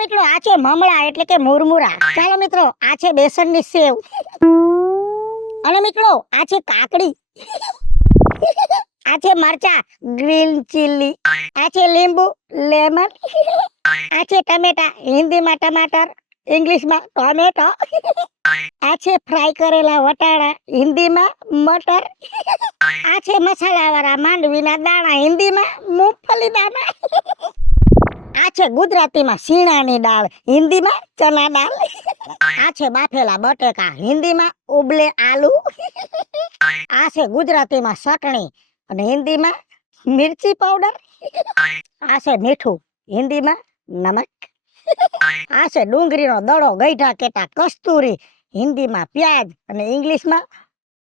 મિત્રો આ છે મમરા એટલે કે મુરમુરા. ચાલો મિત્રો આ છે બેસનની સેવ. અને મિત્રો આ છે કાકડી. આ છે મરચા ગ્રીન ચીલી. આ છે લીંબુ લેમન. આ છે ટમેટા હિન્દીમાં ટમાટર ઇંગ્લિશમાં ટોમેટો. આ છે ફ્રાય કરેલા વટાણા હિન્દીમાં મટર. આ છે મસાલાવાળા માંડવીના દાણા હિન્દીમાં મૂંગફલી દાણા. આ છે ગુજરાતીમાં શીણાની દાળ હિન્દીમાં ચના દાળ. આ છે બાફેલા બટેકા હિન્દીમાં ઉબલે આલુ. આ છે ગુજરાતીમાં ચટણી અને હિન્દીમાં મિર્ચી પાવડર. આ છે મીઠું હિન્દીમાં નમક. આ છે ડુંગળીનો દડો ગઈઢા કેટા કસ્તુરી હિન્દીમાં પ્યાજ અને ઇંગ્લિશમાં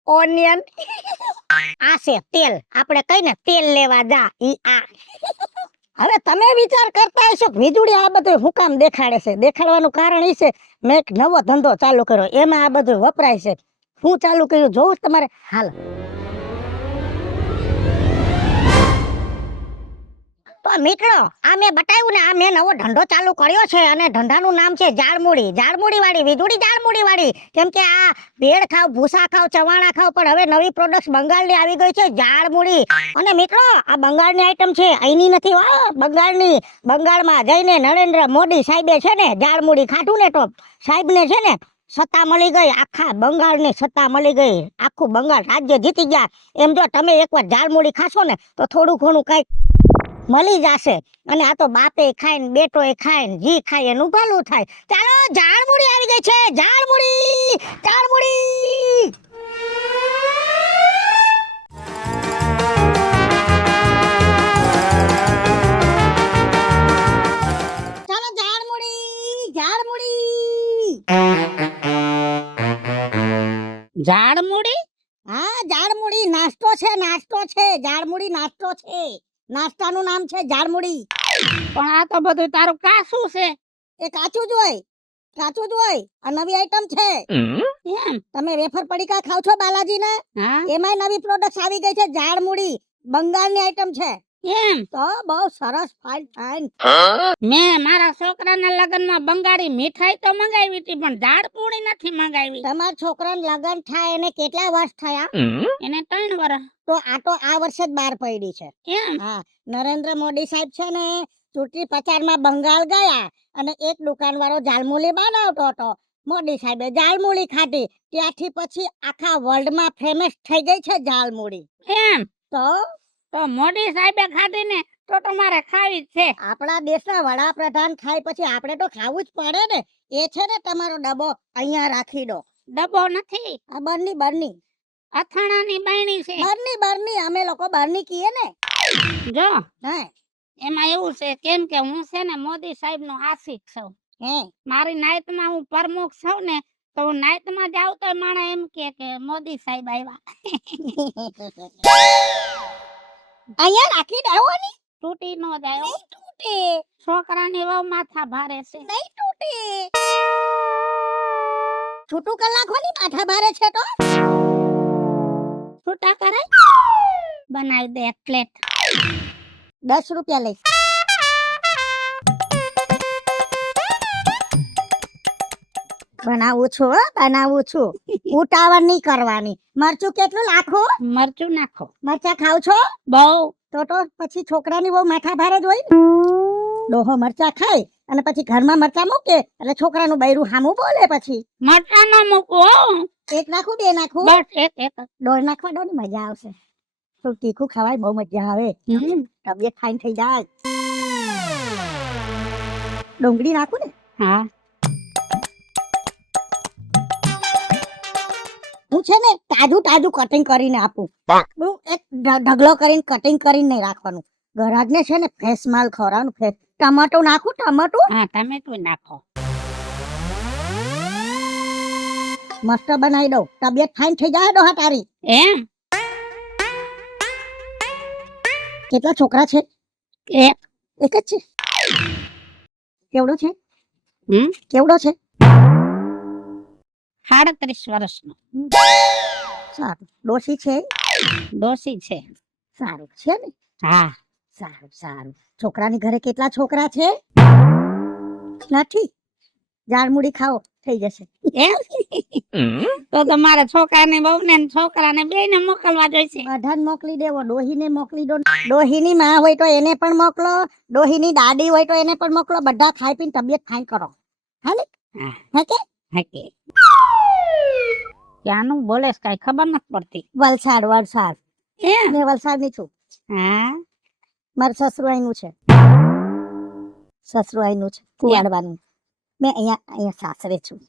ઓનિયન. આ છે તેલ આપણે કઈને તેલ લેવા જા ઈ આ. હવે તમે વિચાર કરતા હશો વીજળી આ બધું હું કામ દેખાડે છે. દેખાડવાનું કારણ એ છે મેં એક નવો ધંધો ચાલુ કર્યો એમાં આ બધું વપરાય છે. હું ચાલુ કર્યું જોવું તમારે હાલ. તો મિત્રો આ મેં બતાવ્યું ને આ મેં નવો ધંધો ચાલુ કર્યો છે અને ધંધાનું નામ છે ઝાડમૂળી. ઝાડમૂળી વાળી વીજળી ઝાડમૂળી વાળી. કેમ કે આ ભેળ ખાવ ભૂસા ખાવ ચવાણા ખાવ પણ હવે નવી પ્રોડક્ટ બંગાળની આવી ગઈ છે ઝાડમૂળી. અને મિત્રો આ બંગાળની આઈટમ છે અહીંની નથી બંગાળની. બંગાળમાં જઈને નરેન્દ્ર મોદી સાહેબે છે ને ઝાડમૂળી ખાધું ને તો સાહેબને છે ને સત્તા મળી ગઈ. આખા બંગાળની સત્તા મળી ગઈ. આખું બંગાળ રાજ્ય જીતી ગયા. એમ જો તમે એકવાર ઝાડમૂળી ખાશો ને તો થોડું ઘણું કઈક મળી જશે. અને આ તો બાપે ખાય ને બેટો ખાય ને જી ખાય એનું ભલું થાય. ચાલો ઝાડમૂળી આવી ગઈ છે. ઝાડમૂળી ઝાડમૂળી. ચાલો ઝાડમૂળી ઝાડમૂળી. ઝાડમૂળી હા ઝાડમૂળી નાસ્તો છે નાસ્તો છે. ઝાડમૂળી નાસ્તો છે. નાસ્તાનું નામ છે ઝાડમૂળી. પણ આ તો બધું તારું કાચું છે. એ કાચું જ હોય કાચું જ હોય. આ નવી આઈટમ છે. એમ તમે વેફર પડીકા ખાવ છો બાલાજીના હા એમાંય નવી પ્રોડક્ટ આવી ગઈ છે ઝાડમૂળી. બંગાળની આઈટમ છે. એમ તો બહુ સરસ ફાઇન ફાઇન. મેં મારા છોકરાના લગનમાં બંગાળી મીઠાઈ તો મંગાવી હતી પણ ઝાડમૂળી નથી મંગાવી. તમારા છોકરાને લગન થાય એને કેટલા વર્ષ થયા? એને 3 વર્ષ. તો આ વર્ષે જ બહાર પડી છે. એમ હા નરેન્દ્ર મોદી સાહેબ છે ને ચૂંટણી પ્રચારમાં બંગાળ ગયા અને એક દુકાનવાળો ઝાડમૂળી બનાવતો હતો. મોદી સાહેબે ઝાડમૂળી ખાધી ત્યાંથી પછી આખા વર્લ્ડમાં ફેમસ થઈ ગઈ છે ઝાડમૂળી. એમ તો મોદી સાહેબે ખાધી ને તો તમારે ખાવી જ છે. આપણા દેશના વડાપ્રધાન ખાય પછી આપણે તો ખાવું જ પડે ને. એ છે ને તમારો ડબ્બો અહીંયા રાખી દો. ડબ્બો નથી આ બરની અથાણાની બાયણી છે. બરની અમે લોકો બરની કીએ ને. જો હે એમાં એવું છે કેમ કે હું છે ને મોદી સાહેબ નો આશિક છું. હે મારી નાઈટમાં હું પ્રમુખ છું ને તો હું નાઈટમાં જાવ તો માણસ એમ કે મોદી સાહેબ આવ્યા. અહીંયા રાખી દેવાની. તૂટી નો જાય હો. નહીં તૂટે છોકરાની વહુ માથા ભારે છે. નહીં તૂટે. છૂટું કલાકોની માથા ભારે છે તો છૂટા કરે બનાવી દે એક પ્લેટ. 10 રૂપિયા લઈશ. બનાવું છું ઉતાવળ નહીં કરવાની. મરચું કેટલું નાખો? મરચું નાખો. મરચા ખાવ છો? બહુ. તો પછી છોકરાની બહુ માથા ભારે જ હોય ને. ડોહો મરચા ખાય અને પછી ઘરમાં મરચા મૂકે એટલે છોકરાનું બૈરું હામું બોલે. પછી મરચા ન મૂકો. એક નાખું બે નાખું? બસ એક. દોઢ નાખવા દો ને મજા આવશે. તો તીખું ખવાય બહુ મજા આવે. તબિયત ફાઈન થઈ જાય. ડુંગળી નાખું ને? હા હું છે ને તાજું કટિંગ કરીને આપું. હું એક ઢગલો કરીને કટિંગ કરીને નહીં રાખવાનું. ગરાગને છે ને ફ્રેશ માલ ખવડાવવાનું. ફ્રેશ ટમાટો નાખું? ટમાટો હા ટમેટું નાખો. મસ્ત બનાવી દઉં. તબિયત ફાઈન થઈ જાય ડોહા તારી. એમ કેટલા છોકરા છે? એક જ છે. કેવડો છે? હમ કેવડો છે? 37 વર્ષનો. સારું. ડોશી છે? ડોસી છે. સારું છે ને. હા સારું. છોકરાની ઘરે કેટલા છોકરા છે? નથી ઝાડમુડી ખાઓ થઈ જશે. તો તમારે છોકરાને બહુને ને છોકરાને બેયને મોકલવા જોઈશે. બધાને મોકલી દેવો, ડોહીને મોકલી દો. ડોહીની માં હોય તો એને પણ મોકલો, ડોહીની દાદી હોય તો એને પણ મોકલો. બધા ખાઈ પીને તબિયત ફાઈન કરો. હાલે હે કે હાકે ક્યાંનું બોલેસ કાઈ ખબર નથી પડતી. વલસાડ હે મેં વલસાડની છું. હા મારું સસરું અહીંનું છે, સસરું અહીંનું છે કુવાડવાનું. મેં અહીંયા સાસરે છું.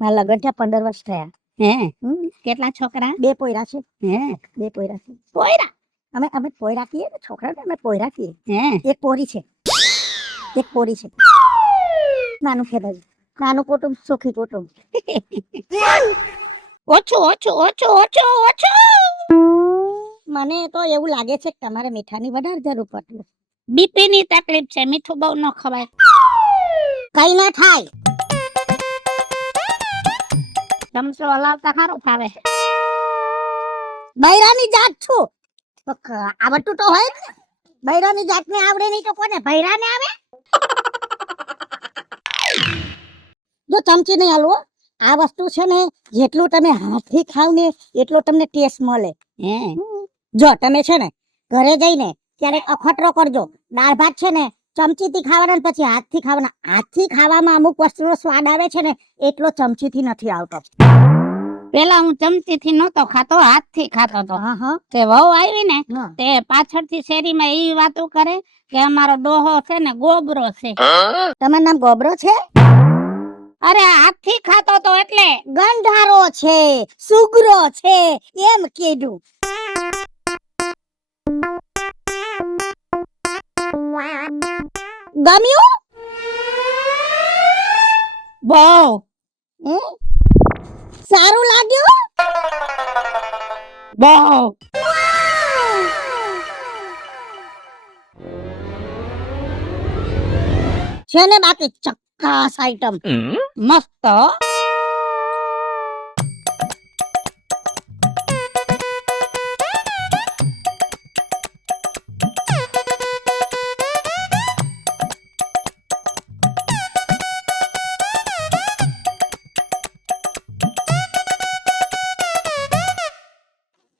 મારા લગ્ન થયા 15 વર્ષ થયા. હે હમ, કેટલા છોકરા? 2 પોયરા છે. હે 2 પોયરા છે. પોયરા? અમે પોયરા કહીએ ને, છોકરાને અમે પોયરા કહીએ. હે એક પોરી છે, એક પોરી છે. નાનું ખેતર, નાનું કુટુંબ, સુખી કુટુંબ. ઓછું ઓછું ઓછું ઓછું ઓછું. મને તો એવું લાગે છે કે તમારે મીઠાની વધારે જરૂર પડતી. બીપી ની તકલીફ છે, મીઠું બહુ ન ખવાય. કઈ ના થાય. ચમચો હલાવતા સારું ફાવે. બૈરાની જાત છું તો આવડતું તો હોય ને. બૈરાની જાતને આવડે નહીં તો કોને બૈરાને આવે? જો ચમચી નહીં હાલવો. આ વસ્તુ છે ને, જેટલું તમે હાથથી ખાવ ને એટલો તમને ટેસ્ટ મળે. હે જો તમે છે ને ઘરે જઈને ક્યારેક અખતરો કરજો. દાળ ભાત છે ને ચમચીથી ખાવાના ને પછી હાથથી ખાવાના. હાથથી ખાવામાં અમુક વસ્તુનો સ્વાદ આવે છે ને એટલો ચમચીથી નથી આવતો. પેલા હું ચમચી થી નતો ખાતો, હાથ થી ખાતો હતો. હા હા તે વહુ આવી ને હા. તે પાછળથી શેરીમાં એવી વાતો કરે કે અમારો ડોહો છે ને ગોબરો છે. તમારું નામ ગોબરો છે? અરે હાથ થી ખાતો તો એટલે. ગંધારો છે, સુગરો છે એમ કીધું. ગમ્યું? બહુ હમ? સારું લાગ્યું? બહુ છે ને બાકી ચક્કાસ આઈટમ. મસ્ત.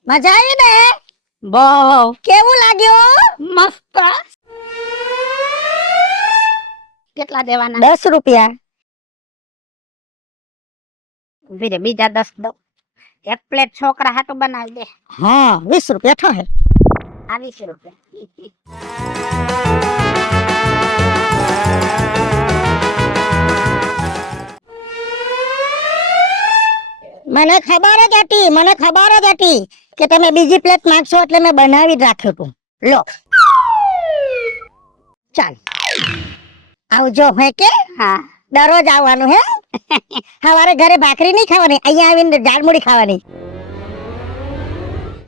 મજા આવી ને? બહુ કેવું લાગ્યું? મસ્ત. કેટલા દેવાના? 10 રૂપિયા. ઉભી રે, બીજા 10 દો. એક પ્લેટ છોકરા હાટુ બનાવી દે. હા 20 રૂપિયા થશે. આ 20 રૂપિયા. મને ખબર જ હતી કે તમે બીજી પ્લેટ માંગશો એટલે મેં બનાવી જ રાખ્યું હતું. લો ચાલ આવજો. હે કે હા દરરોજ આવવાનું હે? સવારે ઘરે ભાખરી નહીં ખાવાની, અહીંયા આવીને ઝાડમુડી ખાવાની.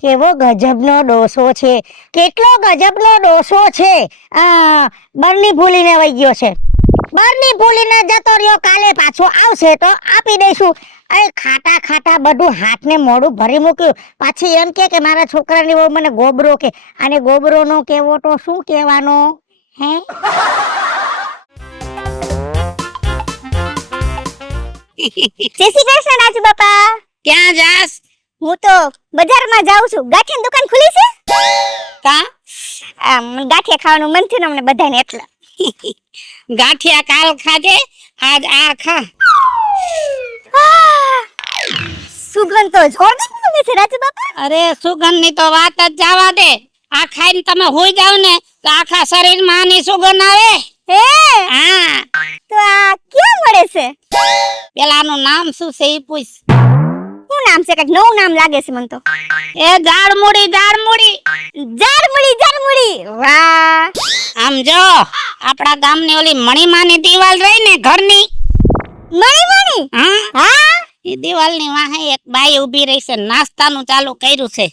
કેવો ગજબનો ડોસો છે, કેટલો ગજબનો ડોસો છે. બરની ભૂલીને વઈ ગયો છે. બરની ભૂલીને જતો રહ્યો, કાલે પાછો આવશે તો આપી દઈશું. અરે ખાટા ખાટા બધું હાથને મોઢું ભરી મૂક્યું. પાછી એમ કે મારા છોકરાની બહુ મને ગોબરો કે. અને ગોબરો નો કેવો તો શું કહેવાનો હે? જય શ્રી કૃષ્ણ રાજુ બાપા. ક્યાં જાસ? હું તો બજારમાં જાઉં છું. ગાંઠિયાની દુકાન ખુલી છે? કા ગાંઠિયા ખાવાનું મન થયું ને અમને બધાને એટલે. ગાંઠિયા કાલ ખાજે, આજ આ ખા. સુગંધ તો જોરદાર આવે છે રાજુ બાપા. અરે સુગંધ ની તો વાત જ જવા દે. આ ખાઈને તમે હોઈ જાવ ને તો આખા શરીરમાં આની સુગંધ આવે. હે હા તો આ ક્યાં મળે છે? પેલાનું નામ શું છે ઈ પૂછ. શું નામ છે? કઈક નવું નામ લાગે છે મને તો. એ ઝાડમુડી ઝાડમુડી. ઝાડમુડી. વાહ. આમ જો આપડા ગામની ઓલી મણીમાની દીવાલ રહી ને ઘરની. મણી. હા એ દીવાલની વાહે એક બાઈ ઊભી રહી છે, નાસ્તાનું ચાલુ કર્યું છે.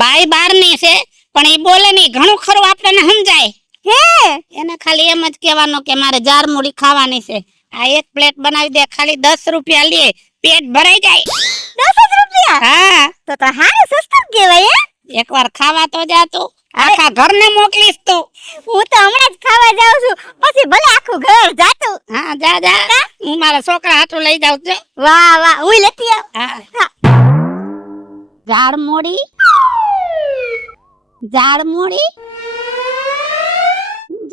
બાઈ બારની છે પણ ઈ બોલે નહીં, ઘણું ખરું આપણને સમજાય. હે એને ખાલી એમ જ કહેવાનું કે મારે ઝાડમુડી ખાવાની છે. આ એક પ્લેટ બનાવી દે, ખાલી 10 રૂપિયા લે, પેટ ભરાઈ જાય. 10 રૂપિયા? હા તો હારું સસ્તું કહેવાય. એકવાર ખાવા તો જા તું, આખા ઘરને મોકલીશ તું. હું તો હમણાં જ ખાવા જાઉં છું પછી ભલે આખું ઘર જાતું. હા જા જા હું મારા છોકરા હાટું લઈ જાઉં છું. વાહ વાહ હું લેતી આવ. હા ઝાડ મોડી ઝાડ મોડી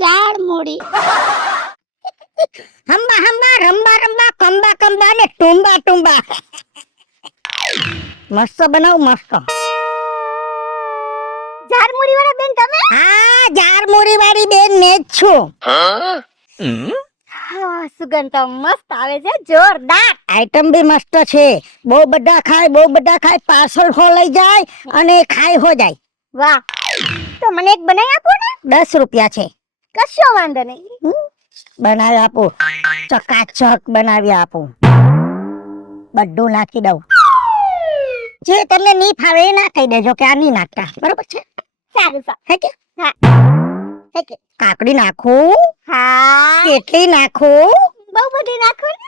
ઝાડ મોડી. હંબા હંબા રંબા રંબા કંબા કંબા ને ટુંબા ટુંબા. મસ્ત બનાવ મસ્ત. ઝારમુરી વાળા બેન તમે? હા ઝારમુરી વાળી બેન મે જ છું. હા સુગંધ તો મસ્ત આવે છે જોરદાર. આઈટમ બી મસ્ત છે. બહુ બધા ખાય પાર્સલ હો લઈ જાય અને ખાઈ હો જાય. વાહ તો મને એક બનાવી આપો ને. 10 રૂપિયા છે. કશો વાંધો નહીં. બનાવી આપું ચકાચક બનાવી આપું. બધું નાખી દઉં. જે તમને નહીં ફાવે એ ના કહી દેજો કે આ નહીં નાખતા બરોબર છે. સારું હે કે હા હે કે કાકડી નાખું. હા કેટલી નાખું? બહુ બધી નાખો ને.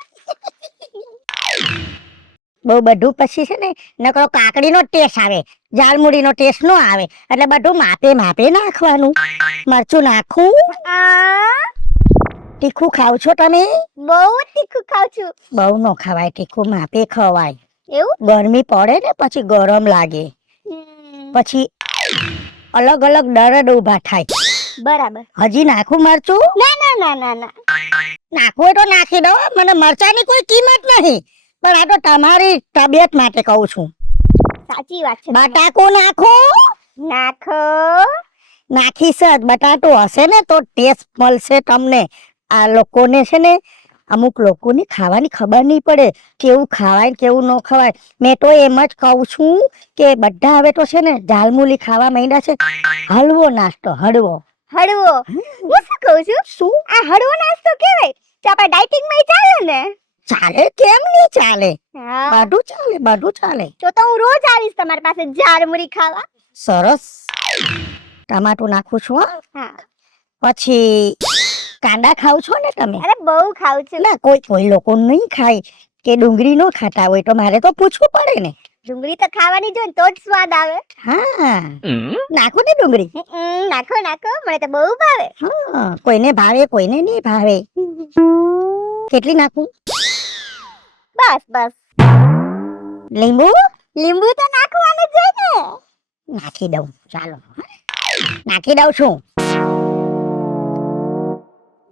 બહુ બધું પછી છે ને નકરો કાકડીનો ટેસ્ટ આવે ઝાલમુડીનો ટેસ્ટ નો આવે એટલે બધું માપે માપે નાખવાનું. મરચું નાખું. તીખું ખાવ છો તમે? બહુ તીખું ખાવ છું. બહુ નો ખવાય તીખું માપે ખવાય. એવું ગરમી પડે ને પછી ગરમ લાગે પછી અલગ અલગ દર્દ ઊભા થાય. બરાબર હજી નાખું મરચું? ના ના ના ના ના નાખવું હોય તો નાખી દો. મને મરચાની કોઈ કિંમત નહીં પણ આ તો તમારી તબિયત માટે કહું છું. સાચી વાત છે. બટાકું નાખો. નાખો નાખીશ જ. બટાટું હશે ને તો ટેસ્ટ મળશે તમને. આ લોકોને છે ને અમુક લોકોને ખાવાની ખબર નહીં પડે કેવું ખવાય કેવું ન ખવાય. મેં તો એમ જ કહું છું કે બધા હવે તો છે ને ઝાલમુલી ખાવા માંડ્યા છે. હળવો નાસ્તો હળવો હળવો. હું શું કહું છું શું આ હળવો નાસ્તો કેવાય તો આપણે ડાયટિંગ માં ચાલે ને? ચાલે કેમ નહીં ચાલે? બધું ચાલે બધું ચાલે. તો હું રોજ આવીશ તમારી પાસે ઝાલમુરી ખાવા. સરસ. ટમાટું નાખું છું. હા પછી કાંદા ખાવ છો ને તમે? અરે બહુ ખાવ છું. ના કોઈ લોકો નહીં ખાય કે ડુંગળી નો ખાતા હોય તો મારે તો પૂછવું પડે ને. ડુંગળી તો ખાવાની જોઈએ તો જ સ્વાદ આવે. હા નાખો ને ડુંગળી. નાખો નાખો મને તો બહુ ભાવે. હા કોઈને ભાવે કોઈને નહીં ભાવે. કેટલી નાખું? બસ બસ. લીંબુ? લીંબુ તો નાખવાનું જ છે ને. નાખી દઉં ચાલો નાખી દઉં છું.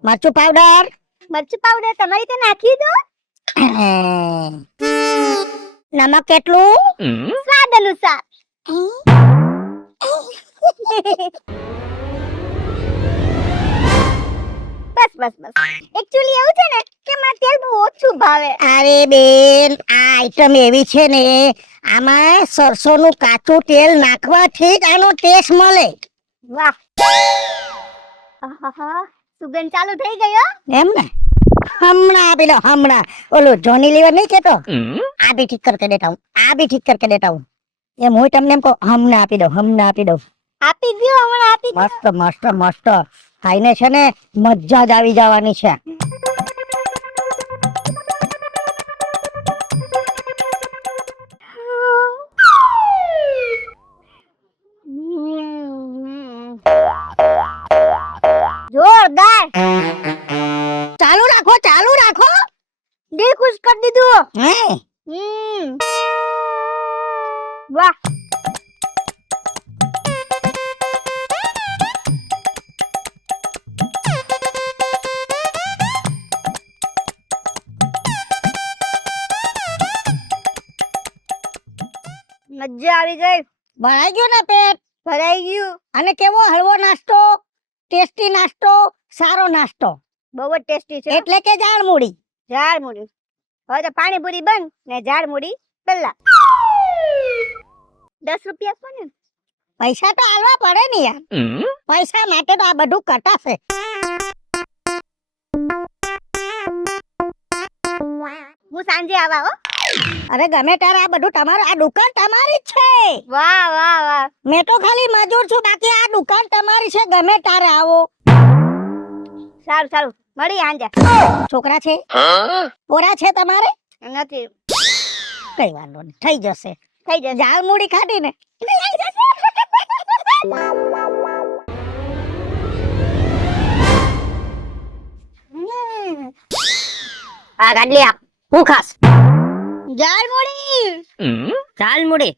મરચું પાવડર તમારી તો નાખી દો. નમક કેટલું? સ્વાદ અનુસાર. બસ બસ બસ. એક્ચ્યુઅલી એવું છે ને કે મને તેલ બહુ ઓછું ભાવે. અરે બેન આ આઈટમ એવી છે ને આમાં સરસોનું કાચું તેલ નાખવાથી જ આનો ટેસ્ટ મળે. વાહ આહાહા સુગંધ ચાલુ થઈ ગયો એમ ને. હમણાં આપી દો હમણાં. ઓલો જોની લીવર નહીં કેતો આ भी ठीक करके देता हूँ આ भी ठीक करके देता हूँ એમ હું તમને એમ કહું હમણાં આપી દો આપી દો. આપી દો હમણાં આપી દો. મસ્ત મસ્ત મસ્ત ખાઈને છે ને મજા જ આવી જવાની છે. જોરદાર. ચાલુ રાખો દિલ ખુશ કરી દીધું. હે વાહ. મજા આવી ગઈ. ભરાઈ ગયું ને પેટ? ભરાઈ ગયું. અને કેવો હળવો નાસ્તો ટેસ્ટી નાસ્તો સારો નાસ્તો. બહુ જ ટેસ્ટી છે એટલે કે ઝાલમુડી. હવે તો પાણીપુરી બંધ ને ઝાલમુડી પેલા. 10 રૂપિયા કોને? પૈસા તો આલવા પડે ને યાર. પૈસા માટે તો આ બધું કટાશે. હું સાંજે આવા હો. અરે ગમે ત્યારે આ બધું તમારું. આ દુકાન તમારી જ છે. વાહ વાહ વાહ. મેં તો ખાલી મજૂર છું બાકી આ દુકાન તમારી છે. ગમે ત્યારે આવો. સારું મળી આંજે. છોકરા છે? પોરા છે તમારે? નથી. કઈ વાંધો નહીં થઈ જશે. ઝાલમુડી ખાધી ને આ ગાડલી આપ હું ખાસ ઝાલમુડી ઝાલમુડી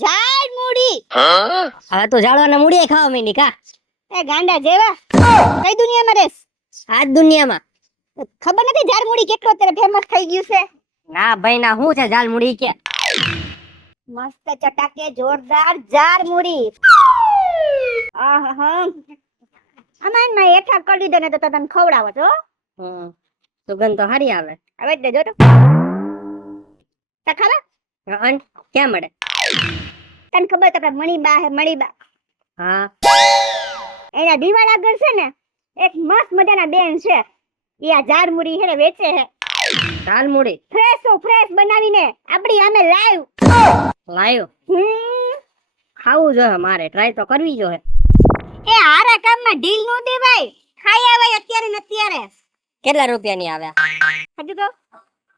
ઝાલમુડી હવે તો ઝાડવાના મૂડી ખાવા માંડી કા એ ગાંડા જેવા કઈ દુનિયામાં રેસ આ દુનિયામાં ખબર નથી ઝાલમુડી કેટલો અત્યારે ફેમસ થઈ ગયું છે ના ભાઈ ના હું છે ઝાલમુડી કે મસ્ત ચટાકે જોરદાર ઝાલમુડી આહા અમાન માં એઠા કરી દીધો ને તો તને ખવડાવો છો સુગંધ તો હારી આવે હવે દેજો તો ખબર અન ક્યાં મળે તને ખબર તો મણીબા હે મણીબા હા એના દીવાલ આગળ છે ને એક મસ્ત મજાના બેન છે ઈ આ ઝાલમુડી હે ને વેચે હે ઝાલમુડી ફ્રેશ બનાવીને આપડી આમે લાવ્યો ખાવું જોઈએ મારે ટ્રાય તો કરવી જોઈએ એ હારા કામમાં ઢીલ નો દે ભાઈ ખાઈ આવે અત્યારે ને અત્યારે કેટલા રૂપિયાની આવ્યા હજુ તો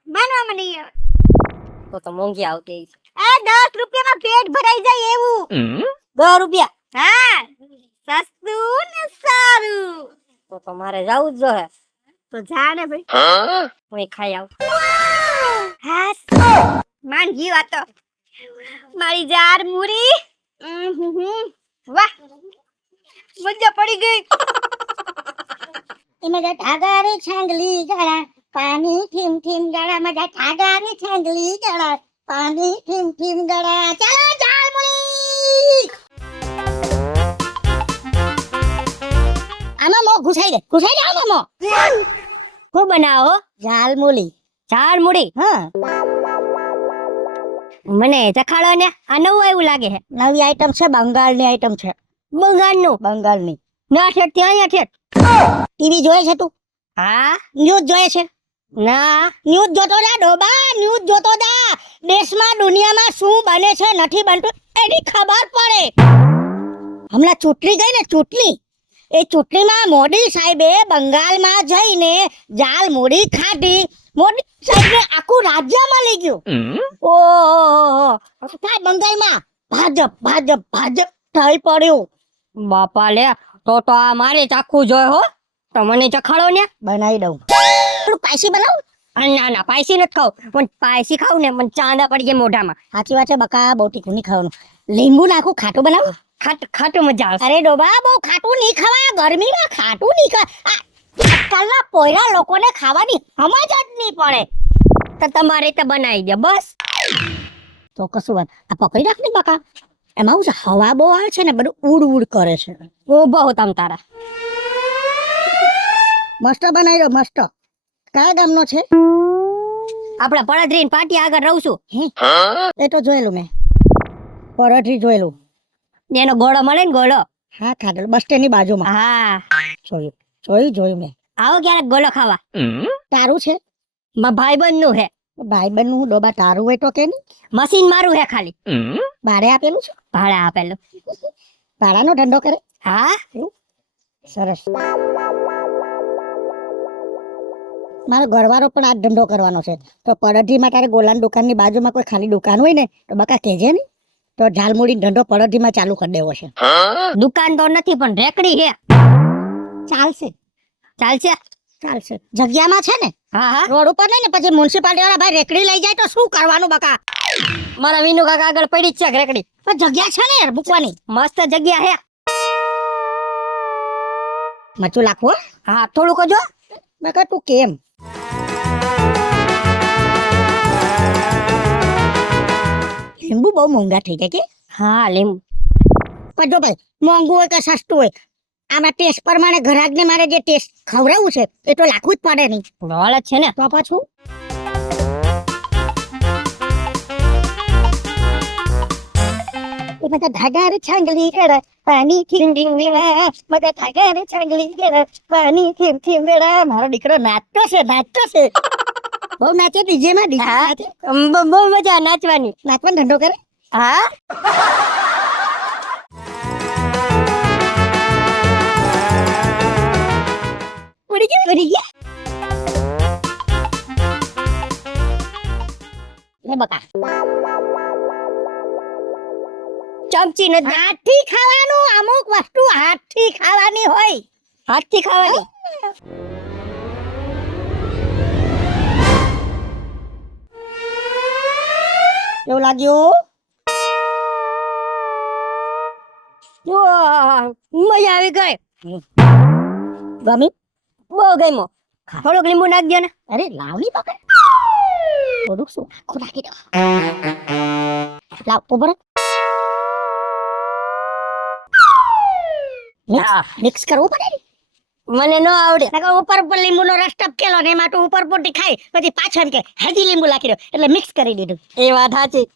માનવામાં નહીં આવે તો મોંઘી આવતી આ 10 રૂપિયામાં પેટ ભરાઈ જાય એવું 10 રૂપિયા હા સસ્તું ને સારું તો મારે જાવું જ જોઈએ તો જા ને ભાઈ હું ખાઈ આવું હા માન ગઈ વાત તો મારી ઝાલમુડી વાહ મજા પડી ગઈ એમાં જા ઠાગારી છાંગલી ગળા પાણી ઠીમ ઠીમ ગળા મજા ઠાગારી છાંગલી ગળા પાણી ઠીમ ઠીમ ગળા ચાલો ઝાલમુડી આમાં મો ઘુસાઈ દે આમાં મો હું બનાવો ઝાલમુડી હા મને ચખાડો ને આ નવું એવું લાગે છે નવી આઈટમ છે બંગાળની આઈટમ છે બંગાળની ના ઠેઠ ત્યાં અહીંયા ઠેઠ ટીવી જોયે છે તું હા ન્યૂઝ જોયે છે ના ન્યૂઝ જોતો જા ડોબા ન્યૂઝ જોતો જા દેશમાં દુનિયામાં શું બને છે નથી બનતું એની ખબર પડે હમણાં ચૂંટણી ગઈ ને ચૂંટણી એ ચૂંટણીમાં મોદી સાહેબે બંગાળમાં જઈને ઝાલમુડી ખાધી મોદી સાહેબને આખું રાજ્ય મળી ગયું ઓહો કાય બંગાળમાં ભાજપ થઈ પડ્યું બાપા લે તો આ મારે ચાખવું જોઈએ હો તો મને ચખાડો ને બનાવી દઉં થોડું પાયસી બનાવું ના પાયસી નથી ખાવ પણ પાયસી ખાવ ને મને ચાંદા પડી ગયા મોઢામાં સાચી વાત છે બકા બહુ તીખું નહીં ખાવાનું લીંબુ નાખું ખાટું બનાવું ખાટું મજા આવે અરે ડોબા બહુ ખાટું નહીં ખવાય ગરમીમાં ખાટું નહીં ખવાય આજકાલના પોયરા લોકોને ખાવાની સમજ જ નહીં પડે તો તમારે તો બનાવી દે બસ તો કશું વાત આ પકડી રાખ ને બકા એમાં હું છે હવા બહુ આવે છે ને બધું ઉડ કરે છે ઓ બહુ તમ તારા મસ્ત બનાવી દો મસ્ત કયા ગામનો છે આપડા પડધરી પાટી આગળ રહું છું એ તો જોયેલું મેં પડધરી જોયેલું એનો ગોળો મળે ને ગોળો હા ખાધેલો બસ સ્ટેન્ડ ની બાજુમાં હા જોયું મેં આવો ક્યારેક ગોળો ખાવા તારું છે ભાઈબંધ નું હે ભાઈબંધ નું ડોબા તારું હોય તો કે નહીં મશીન મારું હે ખાલી ભાડે આપેલું છે ભાડે આપેલું ભાડાનો ધંધો કરે હા સરસ મારો ઘરવાળો પણ આ ધંધો કરવાનો છે તો પડધીમાં તારે ગોલાની દુકાનની બાજુમાં કોઈ ખાલી દુકાન હોય ને તો બકા કહેજે ને તો ઝાલમુડી ધંધો પડધીમાં ચાલુ કરી દેવો છે દુકાન તો નથી પણ રેકડી છે ચાલશે જગ્યામાં છે ને હા રોડ ઉપર નહીં ને પછી મ્યુનિસિપાલિટી વાળા ભાઈ રેકડી લઈ જાય તો શું કરવાનું બકા મારા વિનુ કાકા આગળ પડી જ છે રેકડી પણ જગ્યા છે ને યાર મૂકવાની મસ્ત જગ્યા હે મચું લાખવું હા થોડુંક જો બકા તું કેમ લીંબુ બહુ મોંઘા થઈ ગયા કે હા લીંબુ પણ જો ભાઈ મોંઘું હોય કે સસ્તું હોય આમાં ટેસ્ટ પ્રમાણે ગ્રાહકને મારે જે ટેસ્ટ ખવડાવવું છે એ તો લાખવું જ પડે નહીં રોલ જ છે ને તો પાછું એ બધા ધાગા રે છાંગલી કરે પાણી થીમ થીમ વેળા બધા ધાગા રે છાંગલી કરે પાણી થીમ થીમ વેળા મારો દીકરો નાચતો છે બહુ નાચે ડીજે માં બહુ મજા નાચવાનો ધંધો કરે હા ઉડી ગયા લે બકા ચમચી ને હાથથી ખાવાનું અમુક વસ્તુ હાથથી ખાવાની હોય હાથથી ખાવાની કેવું લાગ્યું? વાહ, મજા આવી ગઈ. ગમી? બહુ ગમ્યો. થોડુંક લીંબુ નાખજો ને. અરે લાવની પકડ. થોડુંક શું આખું નાખી દો. લાવ ઉભો રહે. મિક્સ કરવું પડે ને. મને ન આવડે. નકર ઉપર ઉપર લીંબુનો રસ ટપકેલો ને એમાં તો ઉપર પોટી ખાઈ પછી પાછો એમ કે હજી લીંબુ નાખી દો એટલે મિક્સ કરી દીધું. એ વાત સાચી.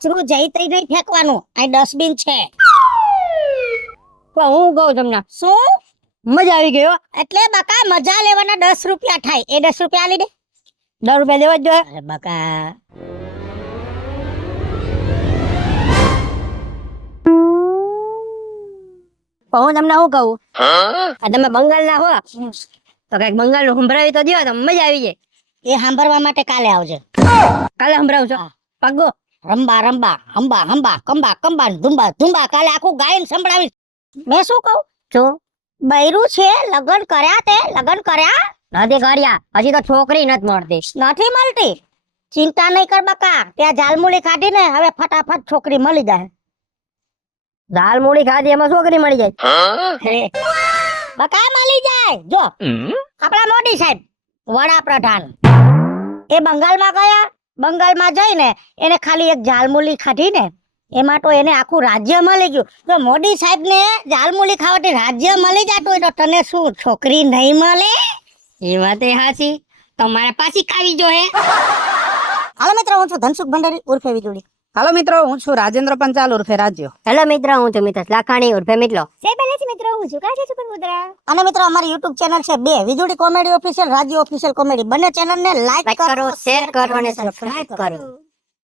કચરું જઈ તઈ નહીં ફેંકવાનું. આ ડસ્ટબિન છે. પણ હું કહું તમને, શું? મજા આવી ગઈ હો. એટલે બકા મજા લેવાના 10 રૂપિયા થાય. એ 10 રૂપિયા આલી દે. 10 રૂપિયા દેવા જ જોઈએ. અરે બકા પણ હું તમને શું કહું, આ તમે બંગાળ ના હો તો કઈક બંગાળ નું સંભળાવી તો દો તો મજા આવી જાય. એ સાંભળવા માટે કાલે આવજે. કાલે સંભળાવું છો પગો. રંબા રંબા હંબા હંબા કંબા કંબા ધુંબા ધુંબા કાલે આખું ગાયન સંભળાવીશ. મેં શું કહું? જો બૈરું છે લગન કર્યા તે લગન કર્યા નથી કર્યા, હજી તો છોકરી નથી મળતી. નથી મળતી. ચિંતા નહીં કર બકા. ત્યાં જાલમૂલી ખાધી ને હવે ફટાફટ છોકરી મળી જાય. દાલ મૂળી ખાધી એમાં છોકરી મળી જાય. હે. બકા મળી જાય. જો આપણા મોદી સાહેબ વડાપ્રધાન એ બંગાળમાં ગયા. બંગાળમાં જઈને એને ખાલી એક જાલમૂલી ખાધી ને એમાં તો એને આખું રાજ્ય મળી ગયું. તો મોદી સાહેબ ને જાલમૂલી ખાવાથી રાજ્ય મળી જતું હોય તો તને શું છોકરી નહીં મળે? એ વાત એ હાચી. તમારે પાછી ખાવી જોઈએ. હાલો મિત્રો, હું છું ધનસુખ ભંડારી ઉર્ફે વીજળી. હાલો મિત્રો, હું છું રાજેન્દ્ર પંચાલ ઉર્ફે રાજ્યો. હેલો મિત્ર, હું છું મિતેશ લાખાણી ઉર્ફે મિતલો. અને મિત્રો અમારી YouTube ચેનલ છે બે, વીજળી કોમેડી ઓફિશિયલ, રાજ્ય ઓફિશિયલ કોમેડી. બંને ચેનલ ને લાઈક લાઈક કરો, શેર કરો અને સબસ્ક્રાઇબ કરો.